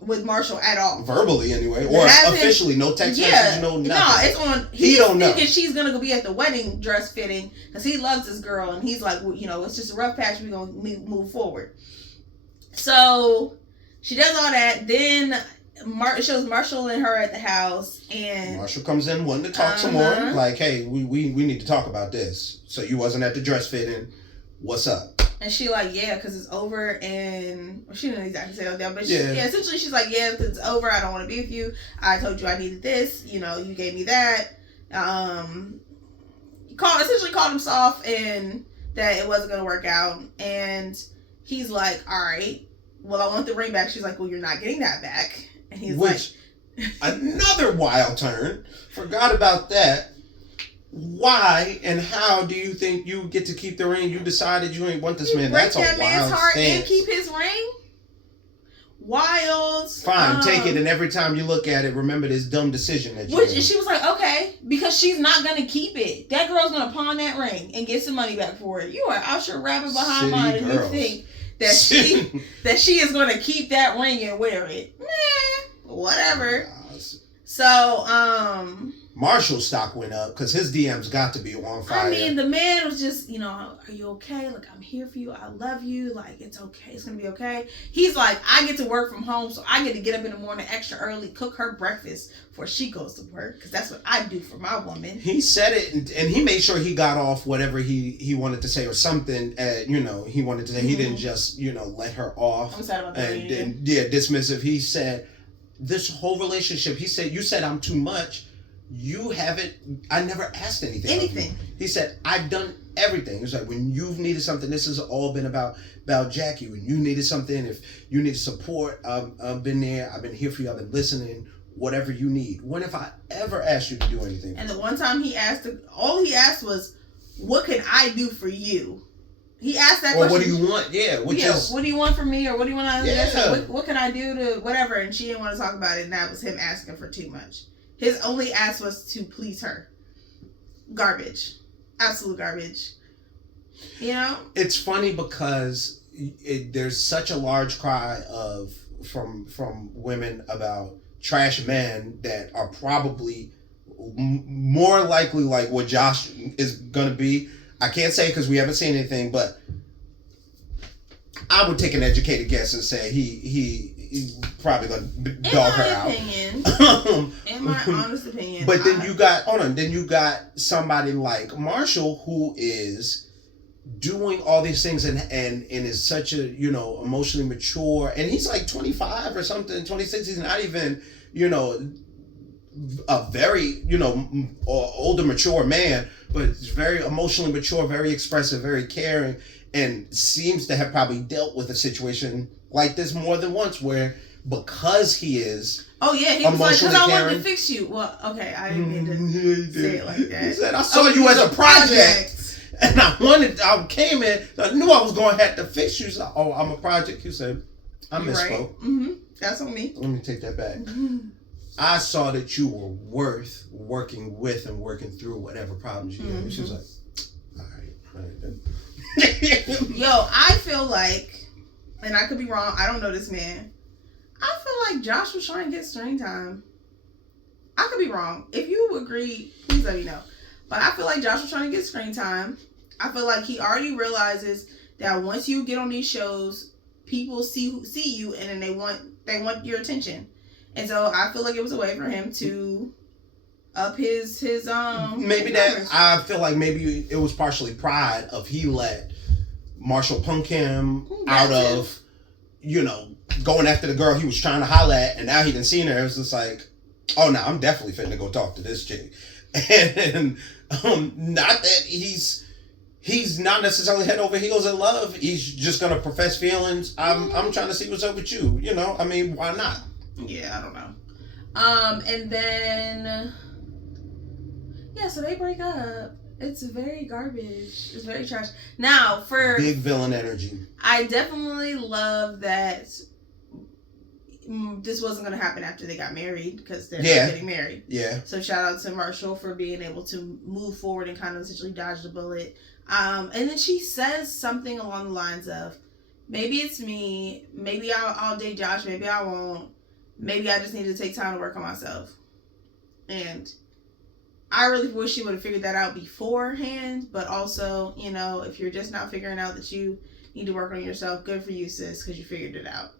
with Marshall at all. Verbally, anyway. Or officially. No text message, no nothing. No, it's on. He don't know. Thinking she's going to go be at the wedding dress fitting because he loves this girl. And he's like, well, it's just a rough patch. We're going to move forward. So she does all that. Then it shows Marshall and her at the house. And Marshall comes in wanting to talk some more. Like, hey, we need to talk about this. So you wasn't at the dress fitting. What's up? And she like, yeah, because it's over, and she didn't exactly say that, but essentially she's like, yeah, because it's over, I don't want to be with you. I told you I needed this, you gave me that. Essentially called him soft and that it wasn't going to work out. And he's like, all right, well, I want the ring back. She's like, well, you're not getting that back. And he's like, another wild turn. Forgot about that. Why and how do you think you get to keep the ring? You decided you ain't want this man. That's a wild man's heart stance. and keep his ring? Wild. Fine, take it, and every time you look at it, remember this dumb decision that you made. And she was like, okay, because she's not going to keep it. That girl's going to pawn that ring and get some money back for it. You are out your rabbit behind mine and you think that she is going to keep that ring and wear it. Whatever. So, Marshall's stock went up because his DMs got to be on fire. I mean, the man was just, are you okay? Like, I'm here for you. I love you. Like, it's okay. It's going to be okay. He's like, I get to work from home, so I get to get up in the morning extra early, cook her breakfast before she goes to work, because that's what I do for my woman. He said it, and he made sure he got off whatever he wanted to say or something. He wanted to say. He didn't just, let her off. I'm sorry about that. And dismissive. He said, this whole relationship, he said, you said I'm too much. You haven't, I never asked anything. He said, I've done everything. It's like, when you've needed something, this has all been about Jackie. When you needed something, if you need support, I've been there. I've been here for you. I've been listening. Whatever you need. When have I ever asked you to do anything? And the one time all he asked was, what can I do for you? He asked that question. Or what do you want? Yeah. What do you want from me? Or what do you want to do? What can I do to whatever? And she didn't want to talk about it. And that was him asking for too much. His only ask was to please her. Garbage. Absolute garbage. It's funny because there's such a large cry from women about trash men that are probably more likely like what Josh is going to be. I can't say because we haven't seen anything, but I would take an educated guess and say he's probably gonna dog her out. In my honest opinion. But then you got somebody like Marshall who is doing all these things and is such a, you know, emotionally mature, and he's like 25 or something, 26. He's not even, you know, a very, you know, older mature man, but he's very emotionally mature, very expressive, very caring, and seems to have probably dealt with a situation like this more than once, where because he is he was like, because I wanted to fix you. Well, okay, I didn't mean to say it like that. He said, I saw you as a project. And I came in, I knew I was going to have to fix you. So, oh, I'm a project. You said, I misspoke. Right. That's on me. Let me take that back. I saw that you were worth working with and working through whatever problems you had. She was like, all right then. Yo, I feel like, and I could be wrong, I don't know this man. I feel like Josh was trying to get screen time. I could be wrong. If you agree, please let me know. But I feel like Josh was trying to get screen time. I feel like he already realizes that once you get on these shows, people see you and then they want your attention. And so I feel like it was a way for him to up his maybe that I feel like maybe it was partially pride of he let Marshall punk him out of, you know, going after the girl he was trying to holler at, and now he done seen her. It was just like, oh no, I'm definitely finna go talk to this chick. And not that he's not necessarily head over heels in love. He's just gonna profess feelings. I'm trying to see what's up with you. You know, I mean, why not? Yeah, I don't know. And then so they break up. It's very garbage. It's very trash. Now for big villain energy. I definitely love that. This wasn't going to happen after they got married because they're getting married. Yeah. So shout out to Marshall for being able to move forward and kind of essentially dodge the bullet. And then she says something along the lines of, maybe it's me. Maybe I'll date Josh. Maybe I won't. Maybe I just need to take time to work on myself. And I really wish she would have figured that out beforehand. But also, you know, if you're just not figuring out that you need to work on yourself, good for you, sis, because you figured it out.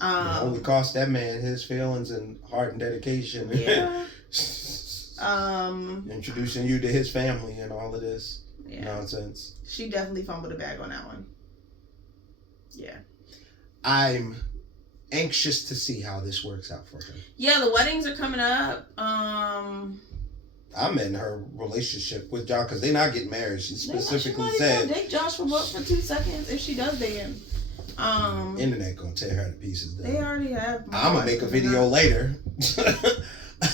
It only cost that man his feelings and heart and dedication. Yeah. Introducing you to his family and all of this nonsense. She definitely fumbled a bag on that one. Yeah. I'm anxious to see how this works out for her. Yeah, the weddings are coming up. I'm in her relationship with Josh because they're not getting married. She specifically said date Josh for 2 seconds if she does date him. Internet gonna tear her to pieces though. They already have. I'm gonna make a video later,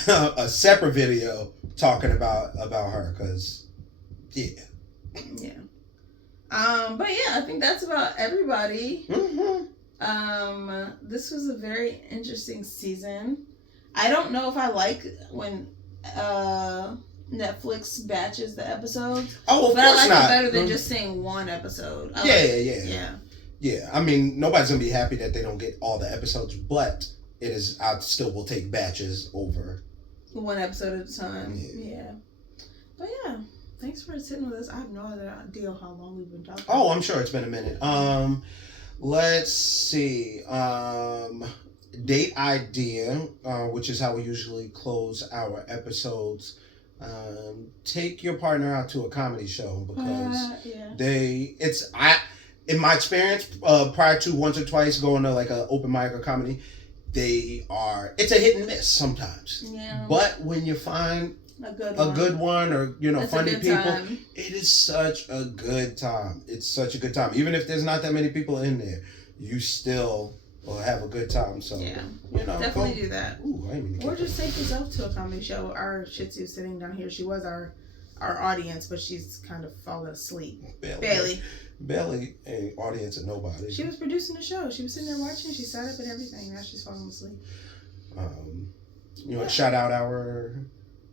a separate video talking about her because but I think that's about everybody. This was a very interesting season. I don't know if I like when Netflix batches the episodes. Oh, of but course I like not. it better than just seeing one episode. Yeah, I mean, nobody's gonna be happy that they don't get all the episodes, but I still will take batches over one episode at a time. Yeah. But yeah, thanks for sitting with us. I have no other idea how long we've been talking. Oh, I'm sure it's been a minute. Let's see. Date idea, which is how we usually close our episodes. Take your partner out to a comedy show because in my experience, prior to once or twice going to like an open mic or comedy, it's a hit and miss sometimes. Yeah. But when you find a good one or, you know, it's funny people, time. It is such a good time. It's such a good time. Even if there's not that many people in there, you still will have a good time. So, you know, definitely do that. Ooh, or just take yourself to a comedy show. Our Shih Tzu sitting down here, she was our audience, but she's kind of fallen asleep. Bailey ain't audience of nobody. She was producing the show. She was sitting there watching. She sat up and everything. Now she's falling asleep. You want to shout out our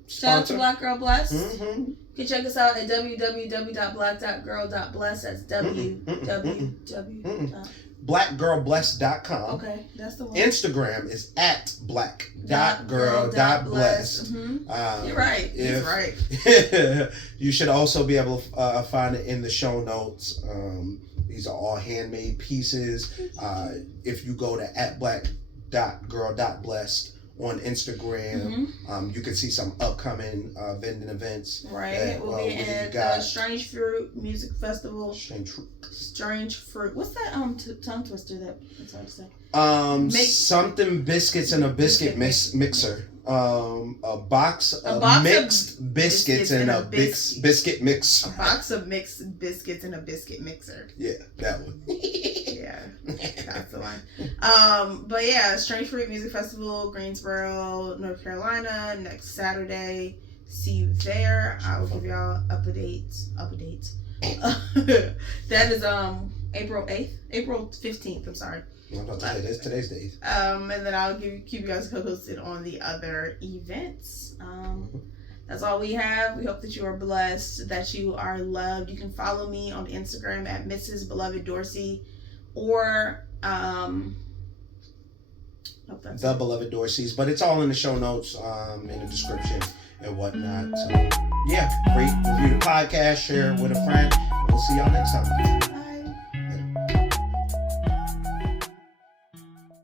sponsor? Shout out to Black Girl Blessed. You can check us out at www.black.girl.blessed. That's www. blackgirlblessed.com. Okay, that's the one. Instagram is at black.girl.bless. You're right. He's right. You should also be able to find it in the show notes. These are all handmade pieces. If you go to at black imani.girl.blessed on Instagram. You can see some upcoming vending events. Right. That, We'll be at the Strange Fruit Music Festival. Strange Fruit. What's that tongue twister that's hard to say? Something biscuits and a biscuit mixer. A box of mixed biscuits and a biscuit mix. A box of mixed biscuits and a biscuit mixer. Yeah, that one. Yeah, that's the one. But yeah, Strange Fruit Music Festival, Greensboro, North Carolina, next Saturday. See you there. I will give y'all updates. That is April 15th. I'm sorry. I'm about to say today's the 8th. And then I'll keep you guys posted on the other events. That's all we have. We hope that you are blessed, that you are loved. You can follow me on Instagram at Mrs. Beloved Dorsey, or the Beloved Dorseys, but it's all in the show notes, in the description and whatnot. So yeah, rate, review the podcast, share it with a friend. We'll see y'all next time.